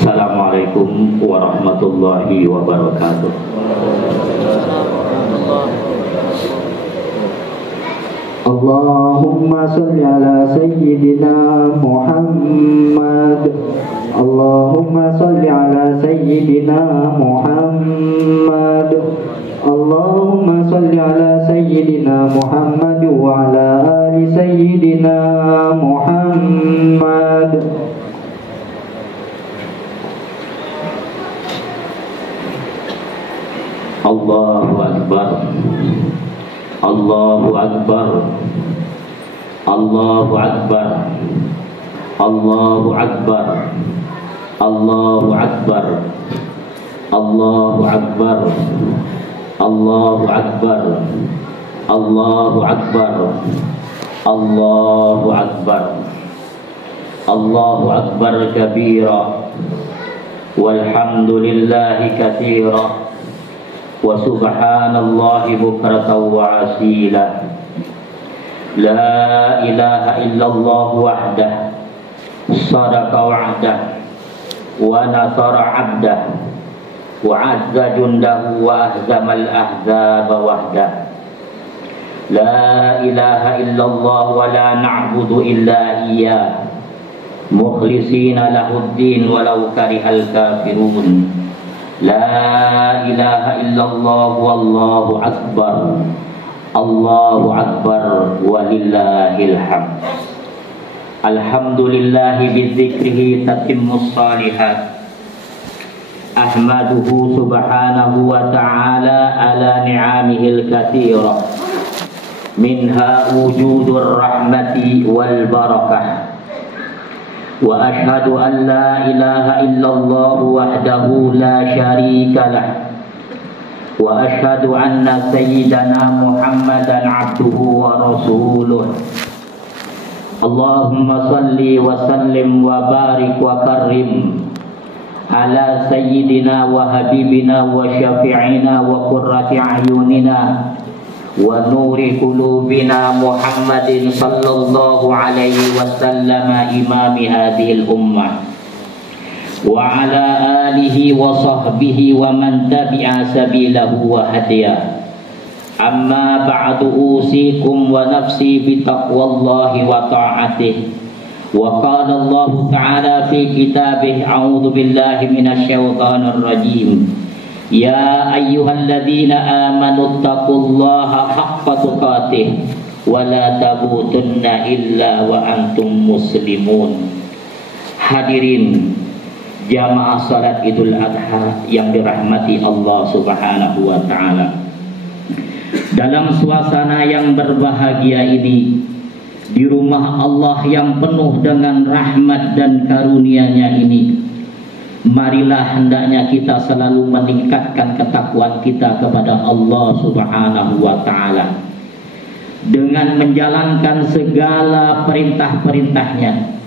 Assalamualaikum warahmatullahi wabarakatuh. Allahumma salli ala sayyidina Muhammad. Allahumma salli ala sayyidina Muhammad. Allahumma salli ala sayyidina Muhammad wa ala ali sayyidina Muhammad. Allahu Akbar. Allahu Akbar. Allahu Akbar. Allahu Akbar. Allahu Akbar. Allahu Akbar. Allahu Akbar. Allahu Akbar. Allahu Akbar. Allahu Akbar kabira. Walhamdulillahi katsira. Wa subhanallahi bukratan wa asila. La ilaha illallah wahdah sadaqa wa'dah wa nasara 'abdah wa 'azza jundahu wa ahzamal ahzaba wahdah. La ilaha illallah wa la na'budu illa iyyah mukhlishina lahuddin walau karihal kafirun. La ilaha illallah wallahu akbar. Allahu akbar walillahil hamd. Alhamdulillahi bidzikrihi tatimmus shalihat. Ahmaduhu subhanahu wa ta'ala ala ni'amihil katsira. Minha wujudur rahmati wal barakah. Wa ashhadu an la ilaha illallah wahdahu la syarika lah. Wa ashhadu anna sayyidana Muhammadan abduhu wa rasuluh. Allahumma salli wa sallim wa barik wa karrim ala sayyidina wa habibina wa syafi'ina wa qurrati a'yunina wa nuri qulubina Muhammadin sallallahu alaihi wasallam imami hadhil ummah wa ala alihi wa sahbihi wa man tabi'a sabilahu wa hadiya. Amma ba'du, usikum wa nafsi bi taqwallahi wa ta'atih. Wa qala Allah ta'ala fi kitabih, a'udzu billahi minasy syaithanir rajim. Ya ayyuhalladzina amanu taqullaha haqqa tuqatih wa la tamutunna illa wa antum muslimun. Hadirin jamaah salat Idul Adha yang dirahmati Allah Subhanahu wa taala. Dalam suasana yang berbahagia ini, di rumah Allah yang penuh dengan rahmat dan karunia-Nya ini, marilah hendaknya kita selalu meningkatkan ketakwaan kita kepada Allah Subhanahu wa ta'ala dengan menjalankan segala perintah-perintahnya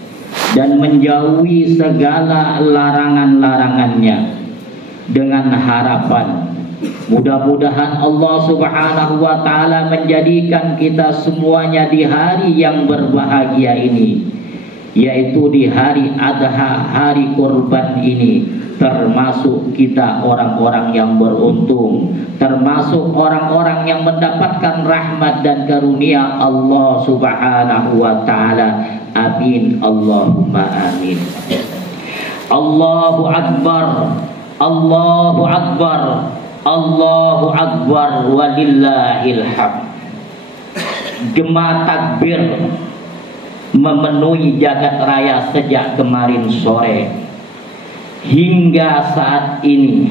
dan menjauhi segala larangan-larangannya, dengan harapan mudah-mudahan Allah Subhanahu wa ta'ala menjadikan kita semuanya di hari yang berbahagia ini, yaitu di hari Adha, hari kurban ini, termasuk kita orang-orang yang beruntung, termasuk orang-orang yang mendapatkan rahmat dan karunia Allah Subhanahu wa ta'ala. Amin, Allahumma amin. Allahu Akbar. Allahu Akbar. Allahu Akbar walillahil hamd. Gema takbir memenuhi jagat raya sejak kemarin sore hingga saat ini,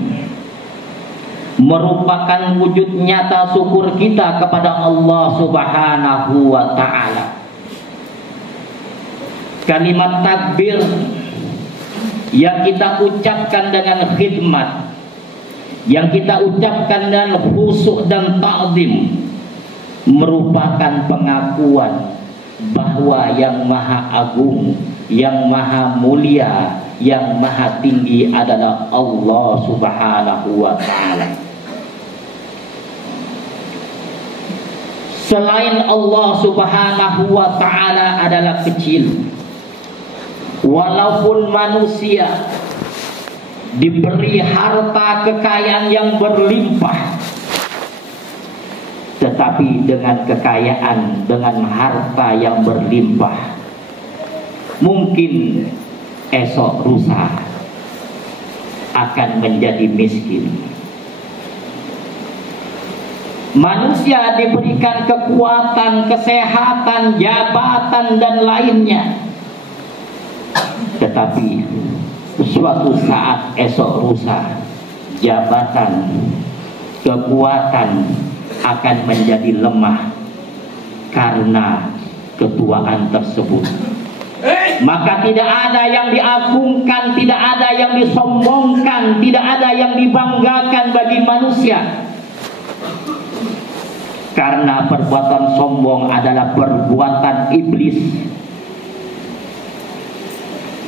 merupakan wujud nyata syukur kita kepada Allah Subhanahu wa ta'ala. Kalimat takbir yang kita ucapkan dengan khidmat, yang kita ucapkan dengan khusyuk dan ta'zim, merupakan pengakuan bahwa yang maha agung, yang maha mulia, yang maha tinggi adalah Allah Subhanahu wa ta'ala. Selain Allah Subhanahu wa ta'ala adalah kecil. Walaupun manusia diberi harta kekayaan yang berlimpah, tetapi dengan kekayaan, dengan harta yang berlimpah, mungkin esok lusa akan menjadi miskin. Manusia diberikan kekuatan, kesehatan, jabatan dan lainnya, tetapi suatu saat esok lusa jabatan, kekuatan akan menjadi lemah karena ketuaan tersebut. Maka tidak ada yang diagungkan, tidak ada yang disombongkan, tidak ada yang dibanggakan bagi manusia. Karena perbuatan sombong adalah perbuatan iblis.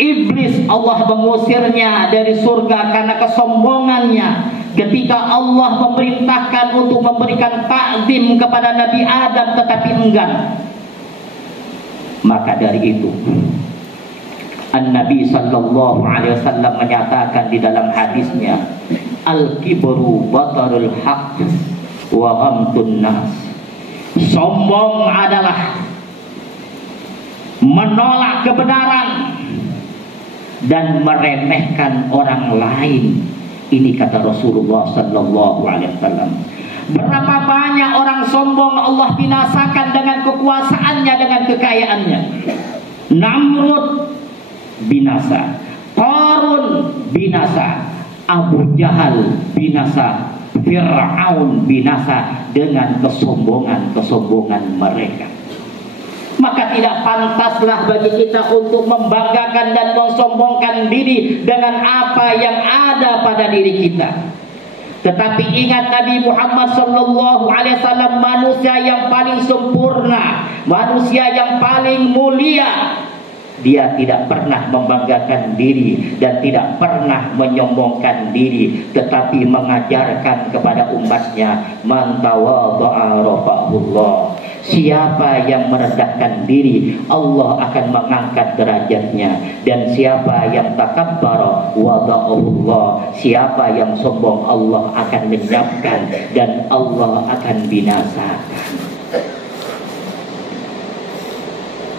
Iblis Allah mengusirnya dari surga karena kesombongannya. Ketika Allah memerintahkan untuk memberikan takzim kepada Nabi Adam tetapi enggan. Maka dari itu An-Nabi sallallahu alaihi wasallam menyatakan di dalam hadisnya, al-kibru batarul haq wa ghamtun nas. Sombong adalah menolak kebenaran dan meremehkan orang lain. Ini kata Rasulullah sallallahu alaihi wasallam. Berapa banyak orang sombong Allah binasakan dengan kekuasaannya, dengan kekayaannya. Namrud binasa, Qarun binasa, Abu Jahal binasa, Fir'aun binasa dengan kesombongan mereka. Maka tidak pantaslah bagi kita untuk membanggakan dan mensombongkan diri dengan apa yang ada pada diri kita. Tetapi ingat, Nabi Muhammad sallallahu alaihi wasallam manusia yang paling sempurna, manusia yang paling mulia. Dia tidak pernah membanggakan diri dan tidak pernah menyombongkan diri, tetapi mengajarkan kepada umatnya, man tawadha'a rafa'ahullah. Siapa yang merendahkan diri, Allah akan mengangkat derajatnya. Dan siapa yang takabbara wada'ahullah, siapa yang sombong, Allah akan lenyapkan dan Allah akan binasa.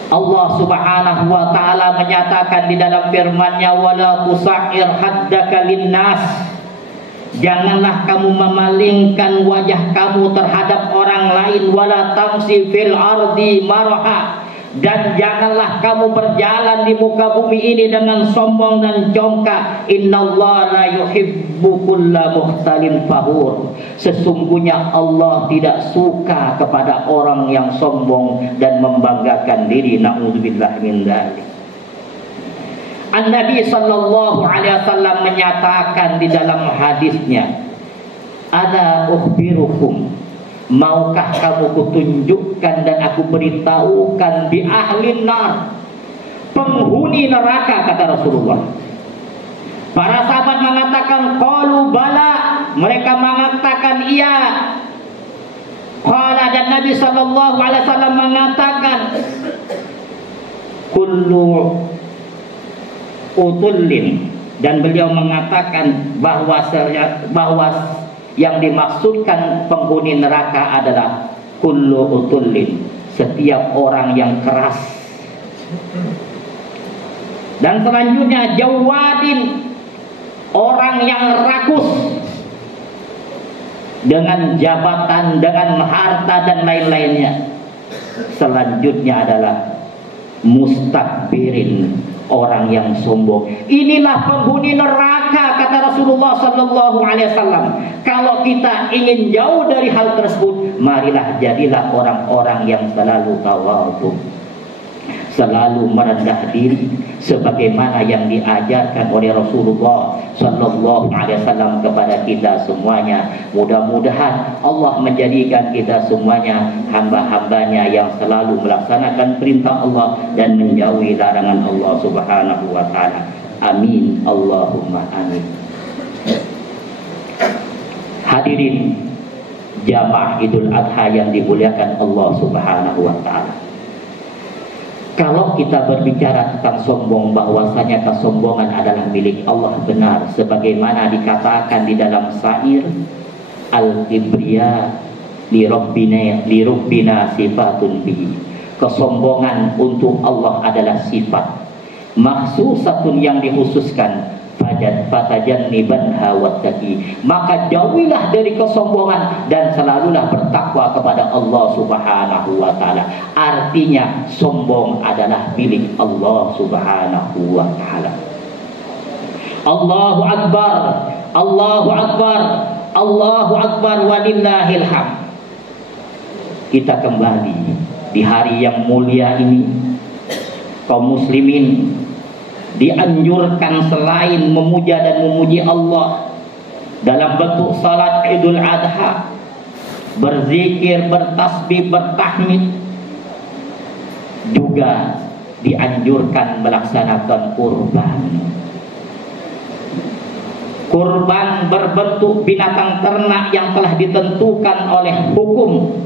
Allah subhanahu wa ta'ala menyatakan di dalam firman-Nya, wala tusa'ir haddaka linnas. Janganlah kamu memalingkan wajah kamu terhadap orang lain, wala tamsi fil ardi marha, dan janganlah kamu berjalan di muka bumi ini dengan sombong dan jongkak. Innallaha la yuhibbu kulla mukhtalin fakhur. Sesungguhnya Allah tidak suka kepada orang yang sombong dan membanggakan diri. Na'udzubillah min dzalik. An-Nabi sallallahu alaihi wasallam menyatakan di dalam hadisnya, ada ukhbirukum, maukah kamu kutunjukkan dan aku beritahukan bi ahlin nar, penghuni neraka, kata Rasulullah. Para sahabat mengatakan qalu bala, mereka mengatakan iya. Qala, dan Nabi sallallahu alaihi wasallam mengatakan kullu utullin, dan beliau mengatakan bahwa yang dimaksudkan penghuni neraka adalah kullu utullin, setiap orang yang keras. Dan selanjutnya jawadin, orang yang rakus dengan jabatan, dengan harta dan lain-lainnya. Selanjutnya adalah mustakbirin, orang yang sombong. Inilah penghuni neraka, kata Rasulullah sallallahu alaihi wasallam. Kalau kita ingin jauh dari hal tersebut, marilah jadilah orang-orang yang selalu tawadhu, selalu merendah diri, sebagaimana yang diajarkan oleh Rasulullah sallallahu alaihi wasallam kepada kita semuanya. Mudah-mudahan Allah menjadikan kita semuanya hamba-hambanya yang selalu melaksanakan perintah Allah dan menjauhi larangan Allah subhanahu wa ta'ala. Amin, Allahumma amin. Hadirin jamaah Idul Adha yang dimuliakan Allah subhanahu wa ta'ala, Kalau kita berbicara tentang sombong, bahwasanya kesombongan adalah milik Allah, benar, sebagaimana dikatakan di dalam syair, al-kibriya li rabbina sifatun bihi. Kesombongan untuk Allah adalah sifat makhsusatun yang dikhususkan. Fatajannibanha wattaqi, maka jauhilah dari kesombongan dan selalulah bertakwa kepada Allah Subhanahu wa taala. Artinya sombong adalah milik Allah Subhanahu wa taala. Allahu akbar, Allahu akbar, Allahu akbar, walillahil hamd. Kita kembali di hari yang mulia ini, kaum muslimin dianjurkan selain memuja dan memuji Allah dalam bentuk salat Idul Adha, berzikir, bertasbih, bertahmid, juga dianjurkan melaksanakan kurban. Kurban berbentuk binatang ternak yang telah ditentukan oleh hukum.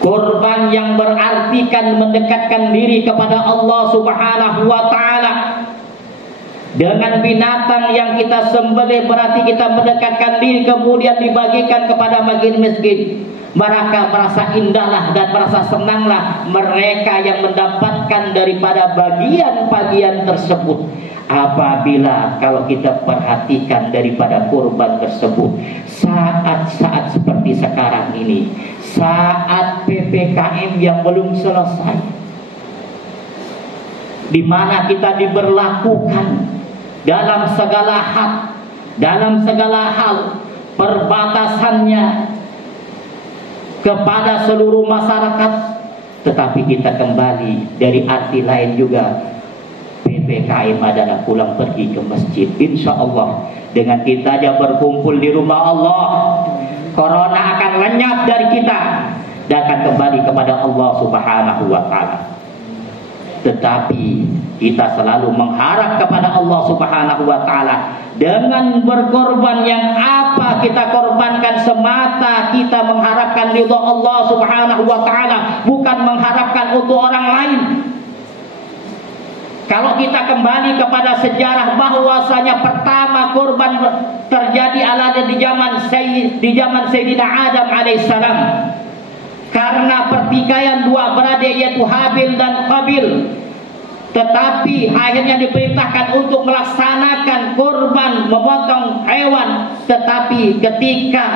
Kurban yang berartikan mendekatkan diri kepada Allah Subhanahu wa taala. Dengan binatang yang kita sembelih berarti kita mendekatkan diri, kemudian dibagikan kepada miskin. Maka merasa indahlah dan merasa senanglah mereka yang mendapatkan daripada bagian-bagian tersebut. Apabila kalau kita perhatikan daripada kurban tersebut, saat-saat seperti sekarang ini, saat PPKM yang belum selesai, di mana kita diberlakukan dalam segala hal perbatasannya kepada seluruh masyarakat, tetapi kita kembali dari arti lain juga. PPKM adalah pulang pergi ke masjid. Insya Allah dengan kita aja berkumpul di rumah Allah, corona akan lenyap dari kita dan akan kembali kepada Allah Subhanahu wa taala. Tetapi kita selalu mengharap kepada Allah Subhanahu wa taala dengan berkorban. Yang apa kita korbankan semata kita mengharapkan ridha Allah Subhanahu wa taala, bukan mengharapkan untuk orang lain. Kalau kita kembali kepada sejarah, bahwasanya pertama kurban terjadi ada di zaman Sayyidina Adam alaihissalam, karena pertikaian dua beradik yaitu Habil dan Qabil. Tetapi akhirnya diperintahkan untuk melaksanakan kurban, memotong hewan. Tetapi ketika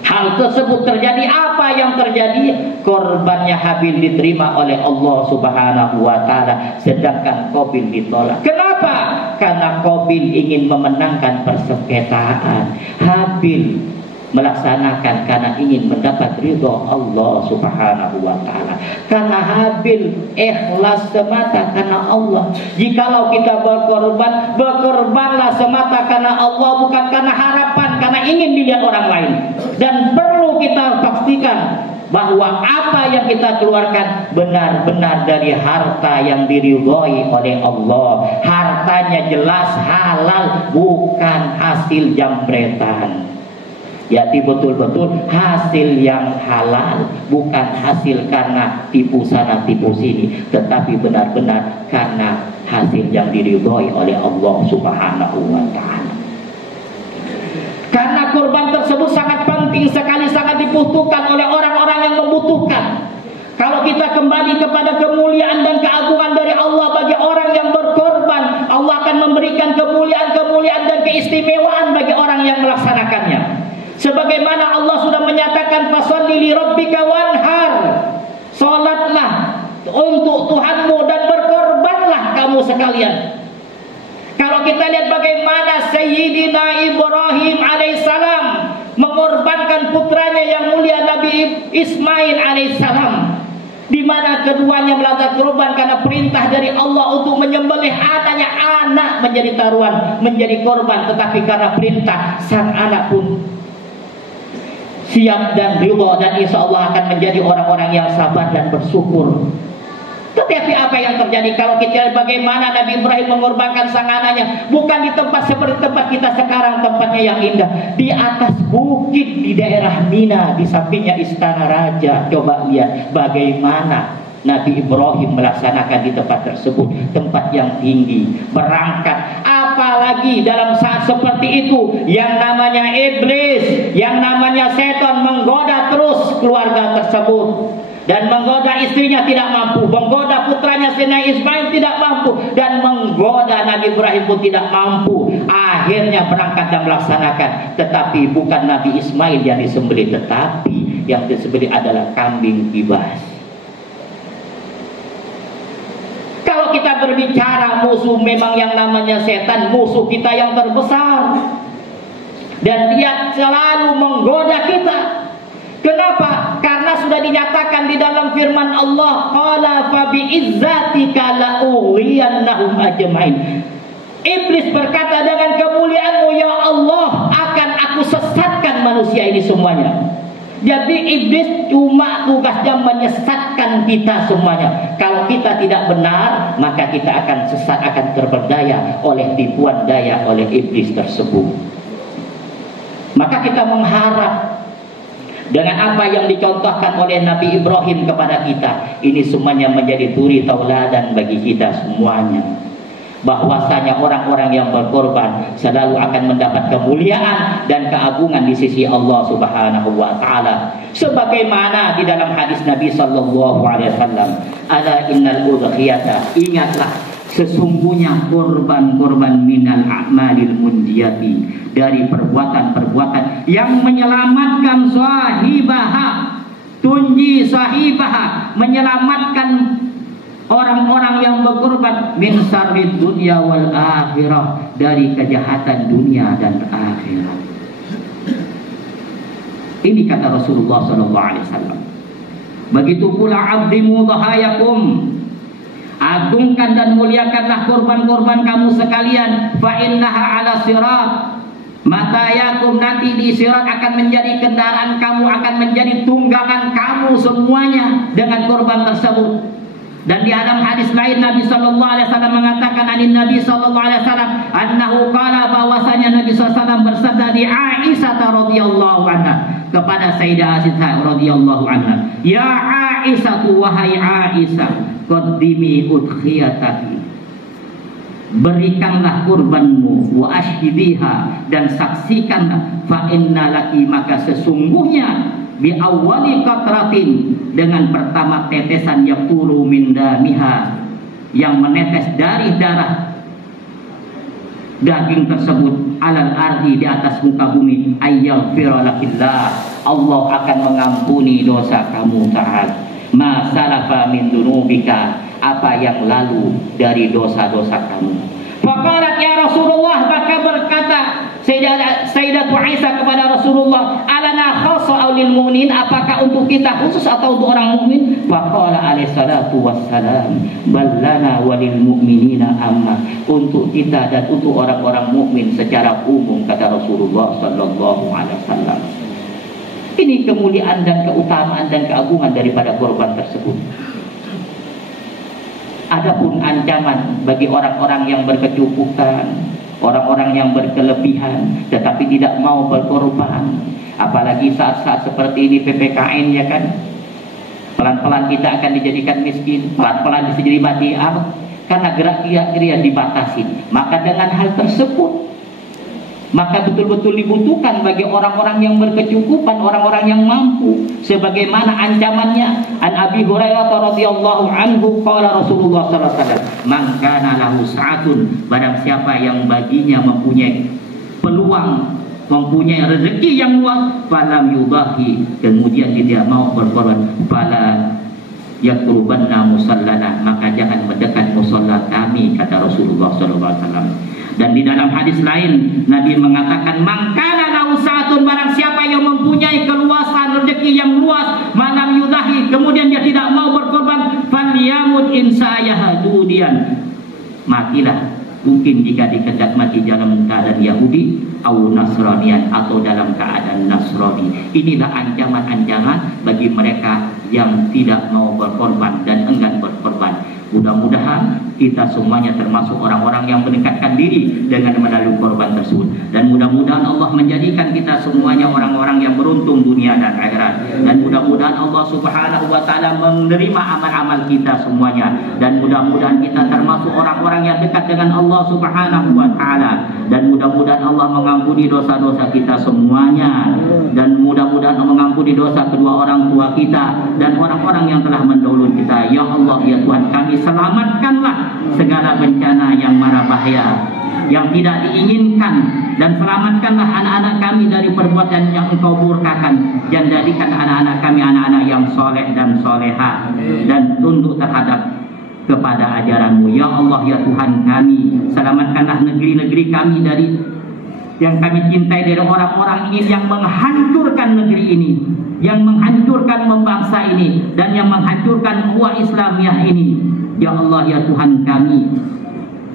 hal tersebut terjadi, apa yang terjadi? Korbannya Habil diterima oleh Allah Subhanahu wa taala, sedangkan Qabil ditolak. Kenapa? Karena Qabil ingin memenangkan persengketaan, Habil melaksanakan karena ingin mendapat ridha Allah Subhanahu wa taala. Karena Habil ikhlas semata karena Allah. Jikalau kita berkorban, berkorbanlah semata karena Allah, bukan karena harapan, karena ingin dilihat orang lain. Dan perlu kita pastikan bahwa apa yang kita keluarkan benar-benar dari harta yang diridhoi oleh Allah. Hartanya jelas halal, bukan hasil jambretan. Jadi betul-betul hasil yang halal, bukan hasil karena tipu sana tipu sini, tetapi benar-benar karena hasil yang diridhoi oleh Allah Subhanahu wa taala. Karena kurban tersebut sangat penting sekali, sangat dibutuhkan oleh orang-orang yang membutuhkan. Kalau kita kembali kepada kemuliaan dan keagungan dari Allah bagi orang yang berkorban, Allah akan memberikan kemuliaan-kemuliaan dan keistimewaan bagi orang yang melaksanakannya. Sebagaimana Allah sudah menyatakan, fasholli li rabbika wanhar, salatlah untuk Tuhanmu dan berkorbanlah kamu sekalian. Kalau kita lihat bagaimana Sayyidina Ibrahim alaihissalam mengorbankan putranya yang mulia Nabi Ismail alaihissalam, di mana keduanya melakukan korban karena perintah dari Allah untuk menyembelih anaknya, anak menjadi taruhan, menjadi korban. Tetapi karena perintah, sang anak pun siap dan ridha, dan insya Allah akan menjadi orang-orang yang sabar dan bersyukur. Tetapi apa yang terjadi kalau kita bagaimana Nabi Ibrahim mengorbankan sang anaknya? Bukan di tempat seperti tempat kita sekarang, tempatnya yang indah, di atas bukit di daerah Mina, di sampingnya istana raja. Coba lihat bagaimana Nabi Ibrahim melaksanakan di tempat tersebut, tempat yang tinggi, berangkat. Apalagi dalam saat seperti itu, yang namanya iblis, yang namanya setan menggoda terus keluarga tersebut, dan menggoda istrinya tidak mampu, menggoda putranya Sayyidina Ismail tidak mampu, dan menggoda Nabi Ibrahim pun tidak mampu. Akhirnya berangkat dan melaksanakan. Tetapi bukan Nabi Ismail yang disembelih, tetapi yang disembelih adalah kambing kibas. Kalau kita berbicara musuh, memang yang namanya setan musuh kita yang terbesar, dan dia selalu menggoda kita. Kenapa? Karena sudah dinyatakan di dalam firman Allah, qala fa bi izzatika la ughwiyannahum ajmain. Iblis berkata, dengan kemuliaanmu ya Allah akan aku sesatkan manusia ini semuanya. Jadi iblis cuma tugasnya menyesatkan kita semuanya. Kalau kita tidak benar, maka kita akan sesat, akan terperdaya oleh tipuan daya oleh iblis tersebut. Maka kita mengharap dengan apa yang dicontohkan oleh Nabi Ibrahim kepada kita, ini semuanya menjadi turi tauladan bagi kita semuanya, bahwasanya orang-orang yang berkorban selalu akan mendapat kemuliaan dan keagungan di sisi Allah Subhanahu wa taala. Sebagaimana di dalam hadis Nabi sallallahu alaihi wasallam, ala innal udhiyata, ingatlah sesungguhnya korban-korban minal a'malil mundiyati, dari perbuatan-perbuatan yang menyelamatkan sahibaha, tunji sahibaha, menyelamatkan orang-orang yang berkorban, min syarrid dunya wal akhirah, dari kejahatan dunia dan akhirat. Ini kata Rasulullah SAW. Begitu pula abdimu dhahayakum, agungkan dan muliakanlah korban-korban kamu sekalian, fa innaha ala sirat, matayakum, nanti di sirat akan menjadi kendaraan kamu, akan menjadi tunggangan kamu semuanya dengan korban tersebut. Dan di dalam hadis lain Nabi sallallahu alaihi wasallam mengatakan, anin Nabi sallallahu alaihi wasallam annahu qala, bahwasanya Nabi sallallahu alaihi wasallam bersabda di Aisyah radhiyallahu anha, kepada Sayyidah Aisyah radhiyallahu anha, ya Aisyah, wahai Aisyah, qaddimi udkhiyataki, berikanlah kurbanmu, wa ashhidiha, dan saksikanlah, fa inna laki, maka sesungguhnya bi awwali qatratin, dengan pertama tetesan yang turu min damiha, yang menetes dari darah daging tersebut, alal ardi, di atas muka bumi, ayyaghfira lakillah, Allah akan mengampuni dosa kamu ta'ala, ma salafa min dunubika, apa yang lalu dari dosa-dosa kamu. Faqalat ya Rasulullah, maka berkata Sayyidatu Aisyah kepada Rasulullah, alana khassa aw lil mu'minin, apakah untuk kita khusus atau untuk orang mukmin? Faqala alaihi salatu wassalam, bal lana walil mu'minina amma, untuk kita dan untuk orang-orang mukmin secara umum, kata Rasulullah sallallahu alaihi wasallam. Ini kemuliaan dan keutamaan dan keagungan daripada korban tersebut. Adapun ancaman bagi orang-orang yang berkecukupan, orang-orang yang berkelebihan tetapi tidak mau berkorban, apalagi saat-saat seperti ini PPKN, ya kan, pelan-pelan kita akan dijadikan miskin, pelan-pelan bisa jadi mati karena gerak-gerik dibatasi. Maka dengan hal tersebut, maka betul-betul dibutuhkan bagi orang-orang yang berkecukupan, orang-orang yang mampu, sebagaimana ancamannya. An Abi Hurairah radhiyallahu anhu qala Rasulullah sallallahu alaihi wasallam, man kana lahu sa'atun, barang siapa yang baginya mempunyai peluang, mempunyai rezeki yang luas, falam yudahi, kemudian dia mau berkorban, fala yaqrubanna musallana, maka jangan mendekat musalla kami, kata Rasulullah sallallahu alaihi wasallam. Dan di dalam hadis lain Nabi mengatakan, mangkana lahu sa'atun, barang siapa yang mempunyai keluasan rezeki yang luas, malam yudahi, kemudian dia tidak mau berkorban, falyamut insa'ayah dudian, matilah mungkin jika dikehendak mati dalam keadaan Yahudi atau Nasranian, atau dalam keadaan Nasrani. Inilah ancaman-ancaman bagi mereka yang tidak mau berkorban dan enggan berkorban. Mudah-mudahan kita semuanya termasuk orang-orang yang mendekatkan diri dengan melalui korban tersebut. Dan mudah-mudahan Allah menjadikan kita semuanya orang-orang yang beruntung dunia dan akhirat. Dan mudah-mudahan Allah Subhanahu wa taala menerima amal-amal kita semuanya. Dan mudah-mudahan kita termasuk orang-orang yang dekat dengan Allah Subhanahu wa taala. Dan mudah-mudahan Allah mengampuni dosa-dosa kita semuanya. Dan mudah-mudahan Allah mengampuni dosa kedua orang tua kita dan orang-orang yang telah mendahului kita. Ya Allah, ya Tuhan kami, selamatkanlah segala bencana yang mara bahaya yang tidak diinginkan, dan selamatkanlah anak-anak kami dari perbuatan yang Engkau murkakan, dan jadikan anak-anak kami anak-anak yang soleh dan soleha dan tunduk terhadap kepada ajaran-Mu. Ya Allah, ya Tuhan kami, selamatkanlah negeri-negeri kami dari yang kami cintai, dari orang-orang ini yang menghancurkan negeri ini, yang menghancurkan membangsa ini, dan yang menghancurkan ukhuwah Islamiyah ini. Ya Allah, ya Tuhan kami,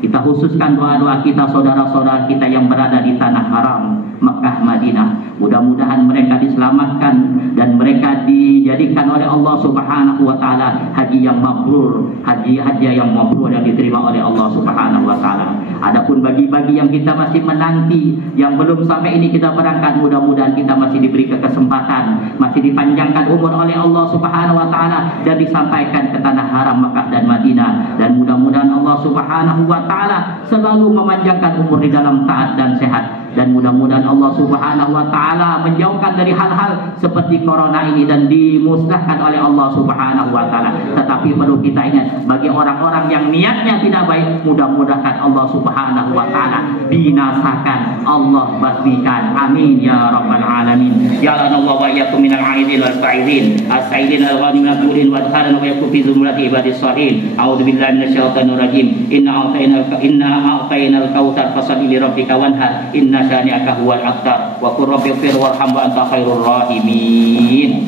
kita khususkan doa-doa kita, saudara-saudara kita yang berada di tanah haram Mekah, Madinah. Mudah-mudahan mereka diselamatkan dan mereka dijadikan oleh Allah Subhanahu wa taala haji yang mabrur, haji yang mabrur yang diterima oleh Allah Subhanahu wa taala. Adapun bagi-bagi yang kita masih menanti, yang belum sampai ini kita berangkat, mudah-mudahan kita masih diberi kesempatan, masih dipanjangkan umur oleh Allah Subhanahu wa taala dan disampaikan ke tanah haram Mekah dan Madinah. Dan mudah-mudahan Allah Subhanahu wa taala selalu memanjangkan umur di dalam taat dan sehat. Dan mudah-mudahan Allah Subhanahu wa taala menjauhkan dari hal-hal seperti corona ini dan dimusnahkan oleh Allah Subhanahu wa taala. Tetapi perlu kita ingat, bagi orang-orang yang niatnya tidak baik, mudah-mudahan Allah Subhanahu wa taala binasakan, Allah basmikan. Amin ya rabbal alamin. Ya Allah wa iyyakum minal aidin wal fa'idin as-saidin al-ghanim al-qulin wa adkhalna wa yakum fi zumrati ibadis salihin. A'udzu billahi minasyaitonir rajim. Inna a'tainal kautsar fasalli li rabbika wanhar. Inna syani'aka huwal abtar wa qur rabbi ighfir warham wa anta khairur rahimin.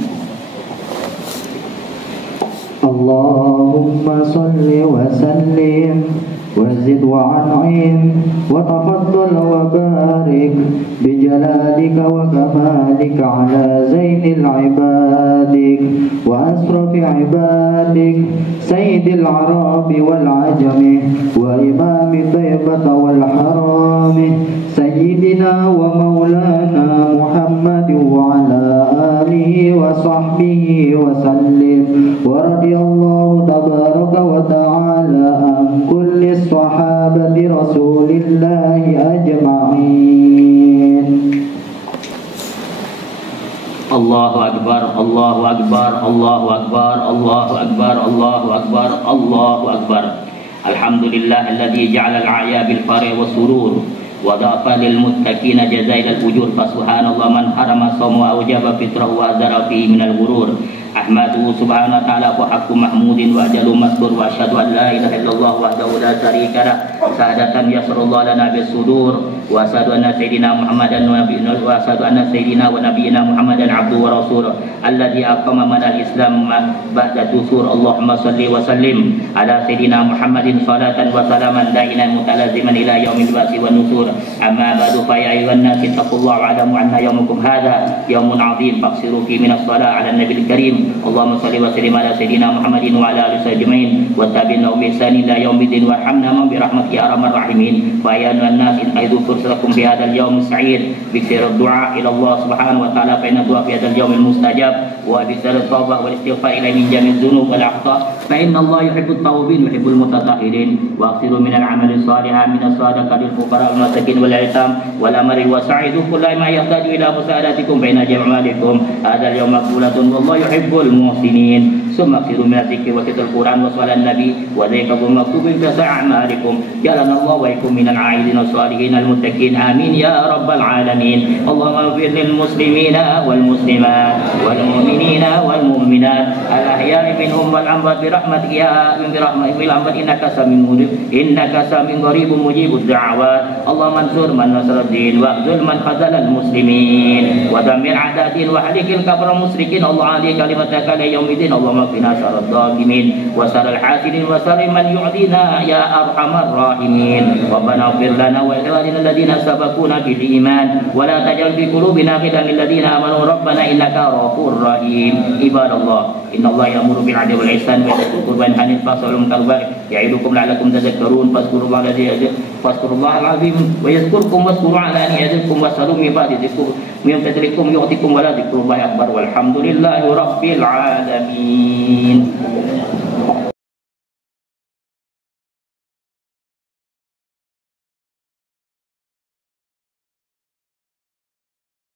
Allahumma salli wa sallim wa zid wa an'im wa tafaddal wa barik bi jalalika wa kamalika ala zainil ibadik wa asrafi ibadik sayyidil arabi wal ajami wa imami tayyibata wal harami sayyidina wa maulana Muhammad wa ala alihi wa sahbihi wa sallim wa radiyallahu tabaraka wa ta'ala an kulli sahabati rasulillahi ajma'in. Allahu akbar, Allahu akbar, Allahu akbar, Allahu akbar, Allahu akbar, Allahu akbar. Alhamdulillah alladzi ja'ala al-'aya bil fari was surur wa dafa lil muttaqina jazaa'il al-ujur. Fa subhanallah man harama sawma awjaba fitrahu wa azara fi min al-ghurur. Ahmadu subhanahu wa ta'ala wa haqqu mahmudin wa ajalu maskur wa asyhadu an la ilaha illallah wahdahu la syarika lah sahadatan yasrullah lana bis sudur wa asyhadu anna sayyidina Muhammadan wa nabiyina wa asyhadu anna sayyidina wa nabiyina Muhammadan abduhu wa rasuluh alladzi aqama manal islam ba'da dusur. Allahumma salli wa sallim ala sayyidina Muhammadin salatan wa salaman da'iman mutalaziman ila yaumil ba'si wan nusur. Amma ba'du fa ya ayyuhan nas taqullaha wa alamu anna yawmakum hadha yawmun 'adzim faqsiru fi minas shalah 'ala nabiyil karim. Allahumma salli wa sallim ala sayyidina Muhammadin wa ala alihi ajmain wa tabi'ina bi ihsan ila yaumiddin warhamna ma bi rahmatika ya arhamar rahimin. Wa ya an-nas in aidu fursalakum fi hadzal yawm as-sa'id bi sirr du'a ila Allah subhanahu wa ta'ala fa inna du'a fi hadzal yawm al-mustajab wa bi sirr tawbah wal istighfar ila min jami' dhunub wal akhta fa inna Allah yuhibbut tawwabin wa yuhibbul mutatahhirin. Wa aksiru min al-'amali salihah min as-sadaqati lil fuqara wal masakin wal aitam wal amri wa sa'idu kullu ma yahtaju ila musa'adatikum baina jam'alikum. Hadzal yawm maqbulatun wallahu yuhibbu المحسنين. ثم اكثروا من الذكر وتلاوة القرآن وصلاة النبي وذكركم مكتوب في أعمالكم. جعلنا الله وإياكم من العائدين الصالحين المتقين. آمين يا رب العالمين. اللهم اغفر للمسلمين والمسلمات والمؤمنين والمؤمنات الأحياء منهم والأموات برحمتك يا إنك سميع قريب مجيب الدعوات. اللهم انصر من نصر الدين واخذل من خذل المسلمين ودمر أعداء الدين وحرق الكفر المشركين. الله عليك كلمتك ليوم الدين. اللهم وقنا شر الظالمين وشر الحاسدين وشر من يعدينا يا أرحم الراحمين ربنا اغفر لنا ولإخواننا الذين سبقونا بالإيمان ولا تجعل في قلوبنا غلا للذين آمنوا ربنا إنك غفور رحيم عباد الله إن الله يأمر بالعدل والإحسان وإيتاء ذي القربى وينهى عن الفحشاء والمنكر والبغي يعظكم لعلكم تذكرون فاذكروا الله العظيم ويذكركم واذكروا على أن يزدكم واسألوا من بعد من فضلكم يعطيكم ولا ذكر الله أكبر والحمد لله رب العالمين.